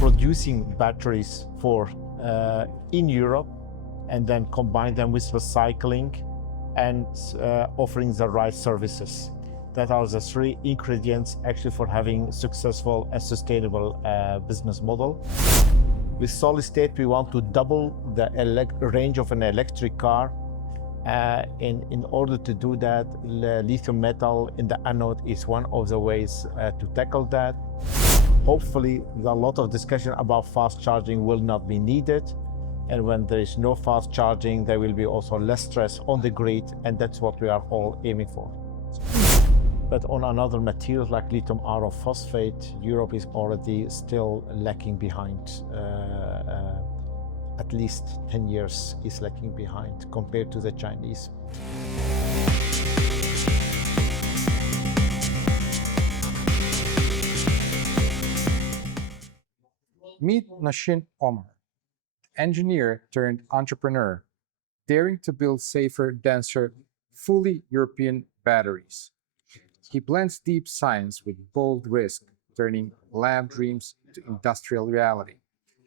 producing batteries for in Europe and then combine them with recycling and offering the right services. That are the three ingredients actually for having successful and sustainable business model. With solid state, we want to double the range of an electric car. In order to do that, lithium metal in the anode is one of the ways to tackle that. Hopefully, a lot of discussion about fast charging will not be needed. And when there is no fast charging, there will be also less stress on the grid, and that's what we are all aiming for. But on another materials like lithium-iron-phosphate, Europe is already still lacking behind. At least 10 years is lacking behind compared to the Chinese. Meet Noshin Omar, engineer turned entrepreneur, daring to build safer, denser, fully European batteries. He blends deep science with bold risk, turning lab dreams to industrial reality,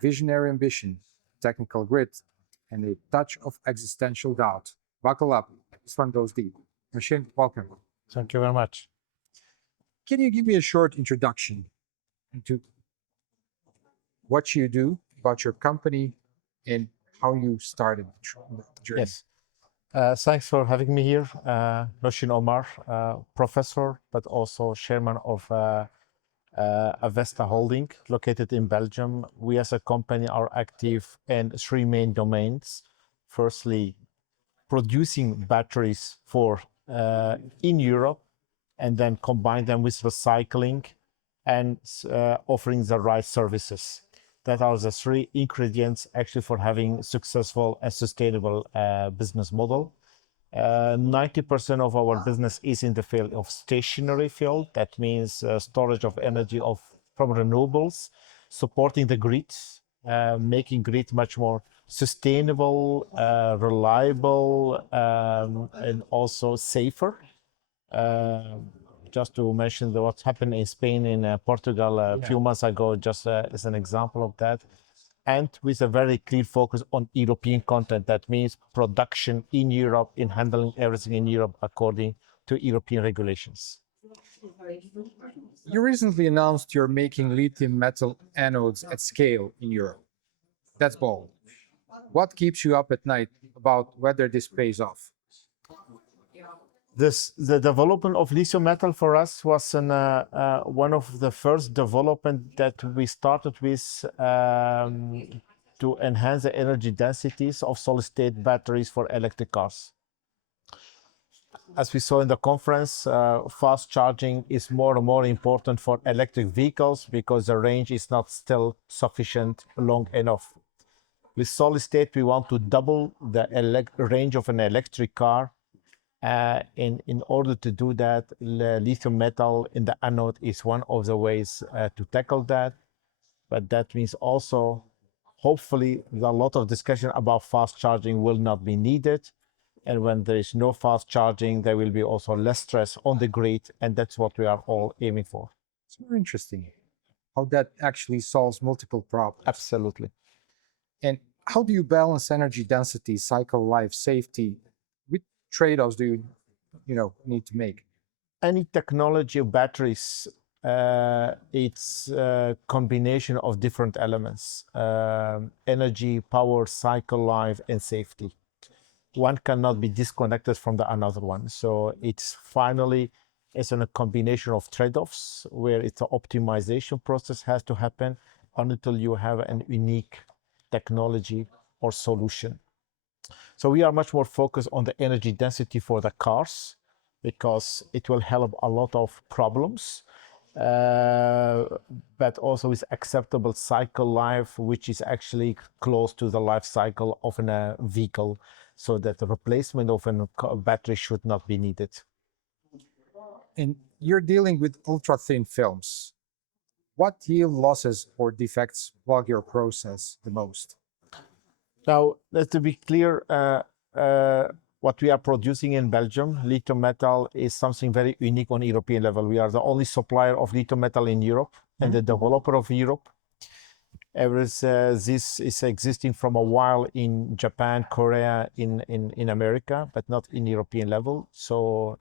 visionary ambition, technical grit, and a touch of existential doubt. Buckle up, this one goes deep. Noshin, welcome. Thank you very much. Can you give me a short introduction into what you do, about your company, and how you started the journey? Yes. Thanks for having me here. Noshin Omar, professor, but also chairman of AVESTA Holding, located in Belgium. We as a company are active in three main domains. Firstly, producing batteries for in Europe and then combine them with recycling and offering the right services. That are the three ingredients actually for having successful and sustainable business model. 90% of our business is in the field of stationary field. That means storage of energy from renewables, supporting the grid, making grid much more sustainable, reliable, and also safer. Just to mention what happened in Spain and Portugal a few months ago, just as an example of that. And with a very clear focus on European content. That means production in Europe, in handling everything in Europe according to European regulations. You recently announced you're making lithium metal anodes at scale in Europe. That's bold. What keeps you up at night about whether this pays off? The development of lithium metal for us was one of the first development that we started with to enhance the energy densities of solid-state batteries for electric cars. As we saw in the conference, fast charging is more and more important for electric vehicles because the range is not still sufficient long enough. With solid state, we want to double the range of an electric car. In order to do that, lithium metal in the anode is one of the ways to tackle that. But that means also, hopefully, a lot of discussion about fast charging will not be needed. And when there is no fast charging, there will be also less stress on the grid. And that's what we are all aiming for. It's very interesting how that actually solves multiple problems. Absolutely. And how do you balance energy density, cycle life, safety? Which trade-offs do you need to make? Any technology of batteries, it's a combination of different elements: energy, power, cycle life, and safety. One cannot be disconnected from the another one. So it's a combination of trade-offs where it's an optimization process has to happen until you have an unique technology or solution. So we are much more focused on the energy density for the cars because it will help a lot of problems, but also with acceptable cycle life, which is actually close to the life cycle of a vehicle, so that the replacement of a battery should not be needed. And you're dealing with ultra-thin films. What yield losses or defects plug your process the most? Now, to be clear, what we are producing in Belgium, lithium metal, is something very unique on European level. We are the only supplier of lithium metal in Europe and the developer of Europe. This is existing from a while in Japan, Korea, in America, but not in European level. So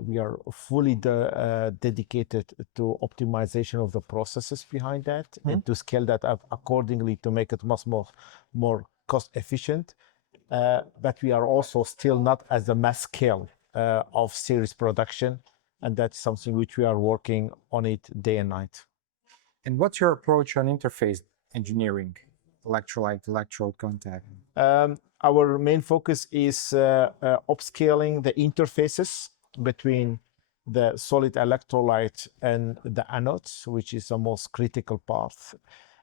we are fully dedicated to optimization of the processes behind that and to scale that up accordingly to make it much more cost efficient. But we are also still not at the mass scale of series production, and that's something which we are working on it day and night. And what's your approach on interface engineering, electrolyte, electrode contact? Our main focus is upscaling the interfaces between the solid electrolyte and the anodes, which is the most critical part.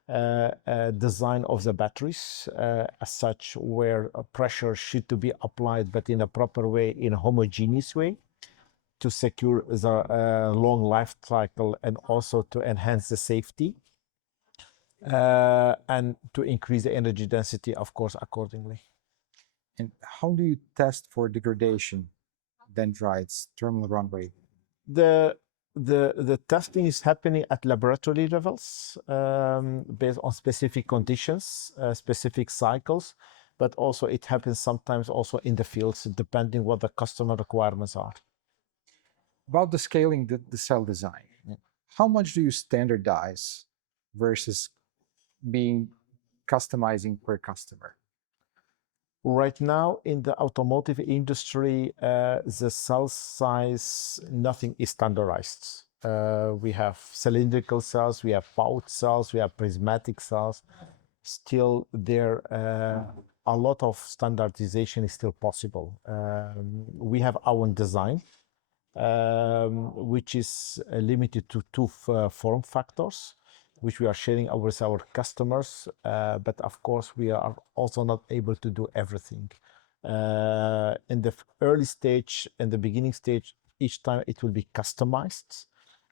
Design of the batteries as such, where pressure should to be applied, but in a proper way, in a homogeneous way, to secure the long life cycle and also to enhance the safety and to increase the energy density, of course, accordingly. And how do you test for degradation, dendrites, terminal run rate? The testing is happening at laboratory levels based on specific conditions, specific cycles, but also it happens sometimes also in the fields, depending what the customer requirements are. About the scaling the cell design, how much do you standardize versus being customizing per customer? Right now in the automotive industry, the cell size, nothing is standardized. We have cylindrical cells, we have pouch cells, we have prismatic cells. Still there, a lot of standardization is still possible. We have our own design, which is limited to two form factors, which we are sharing with our customers. But of course, we are also not able to do everything. In the early stage, in the beginning stage, each time it will be customized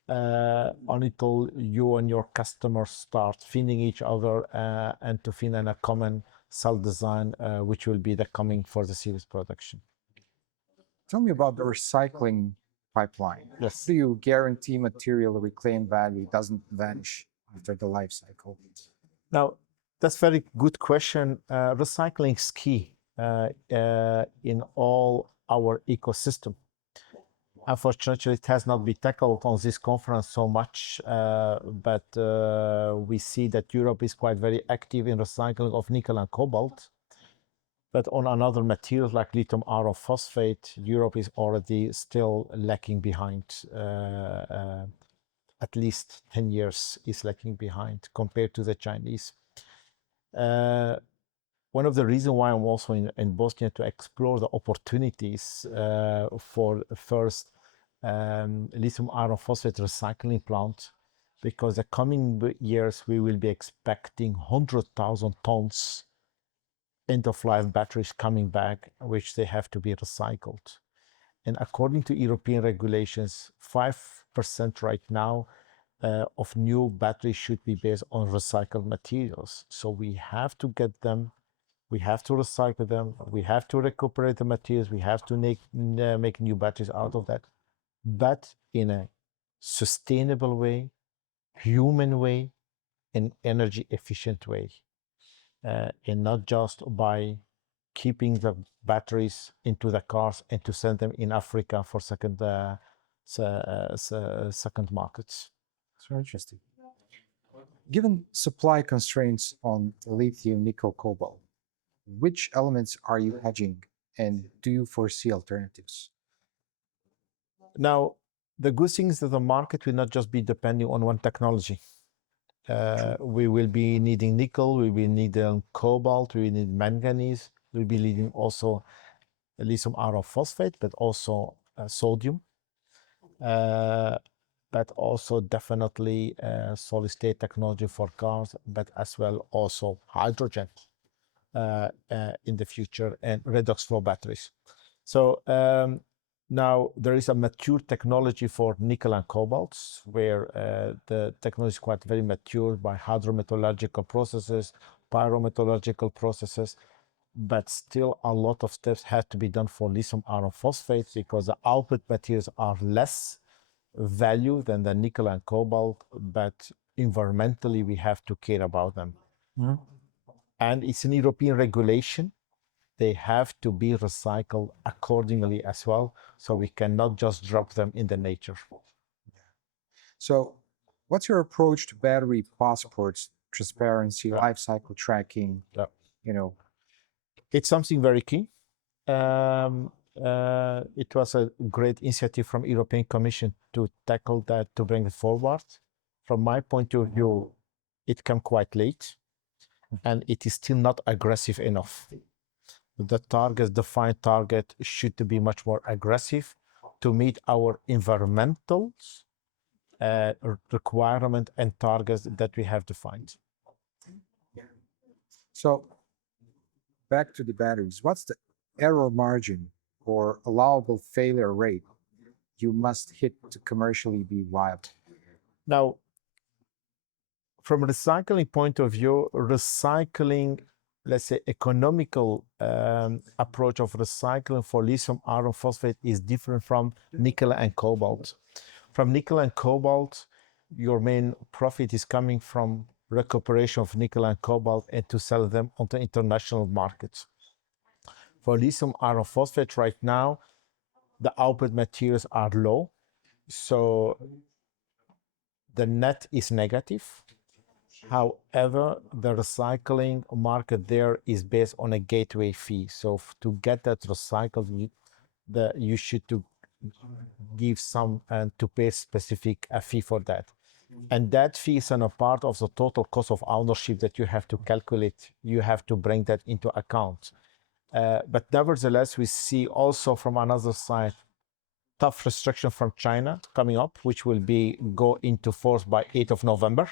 until you and your customers start finding each other and to find a common cell design, which will be the coming for the series production. Tell me about the recycling pipeline. Yes. Do you guarantee material reclaim value doesn't vanish after the life cycle? Now, that's a very good question. Recycling is key in all our ecosystem. Unfortunately, it has not been tackled on this conference so much, but we see that Europe is quite very active in recycling of nickel and cobalt. But on another materials like lithium-iron-phosphate, Europe is already still lacking behind. At least 10 years is lacking behind compared to the Chinese. One of the reasons why I'm also in Bosnia to explore the opportunities for first lithium-iron-phosphate recycling plant, because the coming years we will be expecting 100,000 tons end-of-life batteries coming back, which they have to be recycled. And according to European regulations, 5% right now of new batteries should be based on recycled materials. So we have to get them, we have to recycle them, we have to recuperate the materials, we have to make new batteries out of that, but in a sustainable way, human way, and energy efficient way. And not just by keeping the batteries into the cars and to send them in Africa for second markets. So interesting. Given supply constraints on lithium, nickel, cobalt, which elements are you hedging and do you foresee alternatives? Now, the good thing is that the market will not just be depending on one technology. We will be needing nickel, we will need cobalt, we need manganese, we'll be needing also lithium-iron-phosphate, but also sodium. But also definitely solid state technology for cars, but as well also hydrogen in the future and redox flow batteries. So now there is a mature technology for nickel and cobalt, where the technology is quite very mature by hydrometallurgical processes, pyrometallurgical processes, but still a lot of steps have to be done for lithium-iron-phosphate because the output materials are less value than the nickel and cobalt, but environmentally we have to care about them. Mhm. And it's an European regulation. They have to be recycled accordingly as well. So we cannot just drop them in the nature. So, what's your approach to battery passports, transparency, life cycle tracking? Yeah. You know, It's something very key. It was a great initiative from European Commission to tackle that, to bring it forward. From my point of view, it came quite late, and it is still not aggressive enough. The target, defined target, should be much more aggressive to meet our environmental requirement and targets that we have defined. so back to the batteries. What's the error margin or allowable failure rate you must hit to commercially be viable? Now, from a recycling point of view, recycling, let's say, economical approach of recycling for lithium iron phosphate is different from nickel and cobalt. From nickel and cobalt, your main profit is coming from recuperation of nickel and cobalt and to sell them on the international markets. For lithium iron phosphate right now, the output materials are low, so the net is negative. However, the recycling market there is based on a gateway fee. So to get that recycled, you should to give some and to pay specific a fee for that. And that fee is a part of the total cost of ownership that you have to calculate. You have to bring that into account. But nevertheless, we see also from another side tough restriction from China coming up, which will go into force by 8th of November.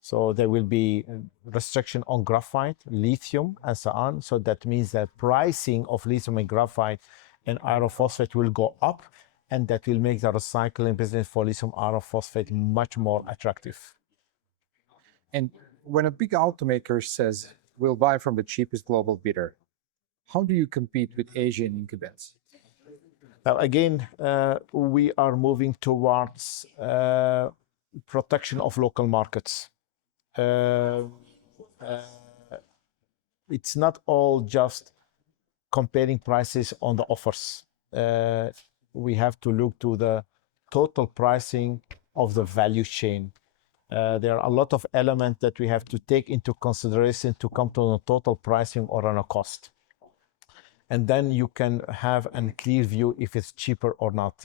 So there will be restriction on graphite, lithium, and so on. So that means that pricing of lithium and graphite and iron phosphate will go up, and that will make the recycling business for lithium iron phosphate much more attractive. And when a big automaker says, we'll buy from the cheapest global bidder, how do you compete with Asian incumbents? Now, again, we are moving towards protection of local markets. It's not all just comparing prices on the offers. We have to look to the total pricing of the value chain. There are a lot of elements that we have to take into consideration to come to a total pricing or on a cost. And then you can have a clear view if it's cheaper or not.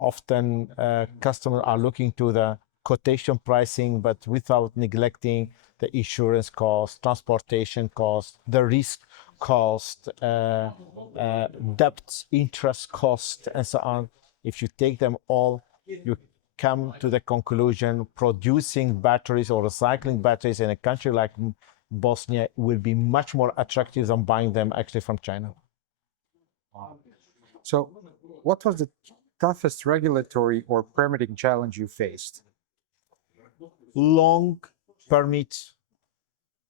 Often customers are looking to the quotation pricing, but without neglecting the insurance cost, transportation cost, the risk cost, debt, interest cost, and so on. If you take them all, you come to the conclusion producing batteries or recycling batteries in a country like Bosnia will be much more attractive than buying them actually from China. So, what was the toughest regulatory or permitting challenge you faced? Long permits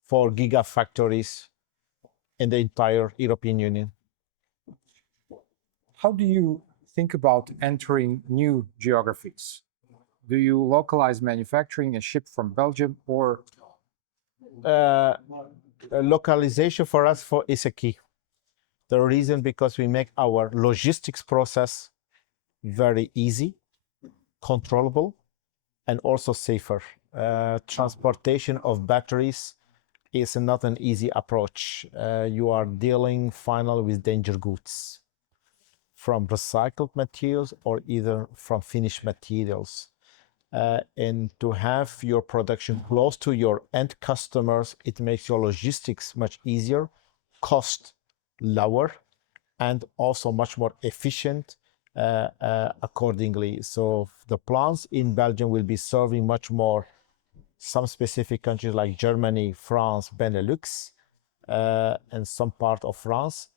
for gigafactories in the entire European Union. How do you think about entering new geographies? Do you localize manufacturing and ship from Belgium, or Localization for us is a key. The reason because we make our logistics process very easy, controllable, and also safer. Transportation of batteries is not an easy approach. You are dealing finally with danger goods from recycled materials or either from finished materials. And to have your production close to your end customers, it makes your logistics much easier, cost lower, and also much more efficient accordingly. So the plants in Belgium will be serving much more some specific countries like Germany, France, Benelux, and some part of France.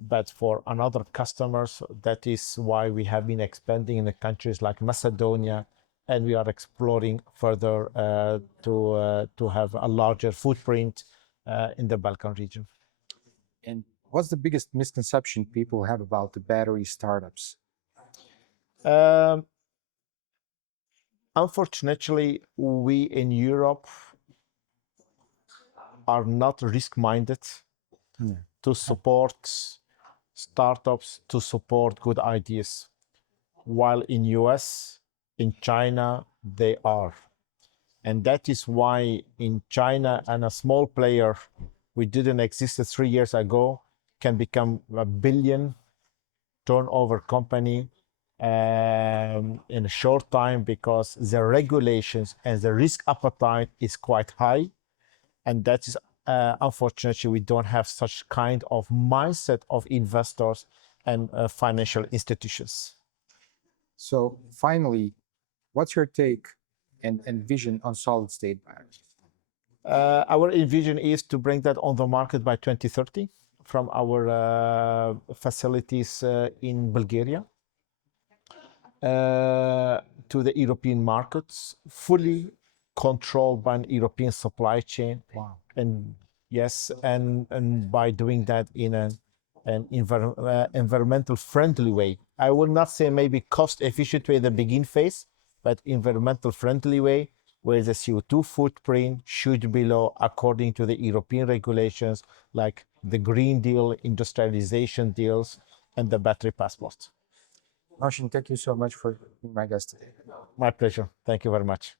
But for another customers, that is why we have been expanding in the countries like Macedonia, and we are exploring further to have a larger footprint in the Balkan region. and what's the biggest misconception people have about the battery startups? Um, unfortunately, we in Europe are not risk-minded to support startups, to support good ideas, while in US, in China, they are. And that is why in China, and a small player, we didn't exist 3 years ago, can become a billion turnover company in a short time, because the regulations and the risk appetite is quite high. And that is, unfortunately, we don't have such kind of mindset of investors and financial institutions. So finally, what's your take and vision on solid state batteries? Our vision is to bring that on the market by 2030 from our facilities in Bulgaria to the European markets, fully controlled by an European supply chain. Wow. And yes, and by doing that in an environmental friendly way. I will not say maybe cost efficient way in the begin phase, but environmental friendly way, where the CO2 footprint should be low according to the European regulations, like the Green Deal, industrialization deals, and the battery passport. Noshin, thank you so much for being my guest today. My pleasure. Thank you very much.